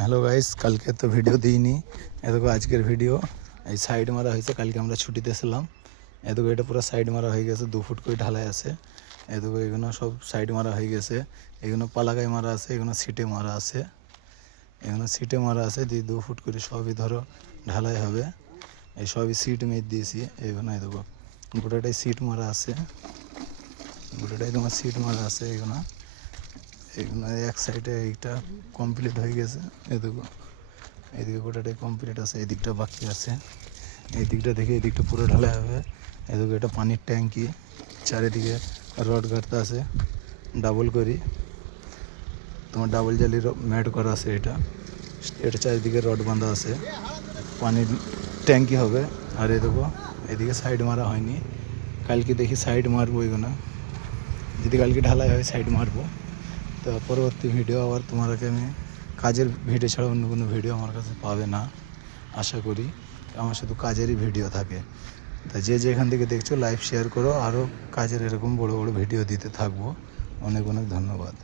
Hello guys, কালকে তো video দিইনি। এদিকে আজকের ভিডিও এই সাইড মারা হয়েছে। কালকে আমরা ছুটিতে ছিলাম। এদিকে এটা পুরো সাইড মারা হয়ে গেছে, 2 ফুট করে ঢালাই আছে। এদিকে এগুলো সব সাইড মারা হয়ে গেছে। এগুলো পালাগায় মারা আছে, এগুলো সিটে মারা আছে, এগুলো সিটে মারা আছে। 2 ফুট করে সবই ধরো ঢালাই হবে। এই সবই সিট মেরে দিয়েছি। এগুলো এদিকে গোটাটাই সিট মারা আছে, গোটাটাই তোমার সিট মারা আছে। এগুলো এক সাইডে এইটা কমপ্লিট হয়ে গেছে। এদিকে গোটাটাই কমপ্লিট আছে, এদিকটা বাকি আছে। এই দিকটা দেখে এই দিকটা পুরো ঢালাই হবে। এদিকে এটা পানির ট্যাঙ্কি, চারিদিকে রড গাঁথতে আছে ডাবল করি, তোমার ডাবল জালির ম্যাট করা আছে। এটা চারিদিকে রড বাঁধা আছে, পানির ট্যাঙ্কি হবে। আর এদিকে সাইড মারা হয়নি, কালকে দেখি সাইড মারবো। এগুলো যদি কালকে ঢালাই হয় সাইড মারবো। তো পরবর্তী ভিডিও আবার তোমাকে আমি কাজের ভিডিও ছাড়া অন্য কোনো ভিডিও আমার কাছে পাবে না আশা করি। আমার শুধু কাজেরই ভিডিও থাকে। তা যে যেখান থেকে দেখছো লাইভ শেয়ার করো, আরও কাজের এরকম বড় বড় ভিডিও দিতে থাকবো। অনেক অনেক ধন্যবাদ।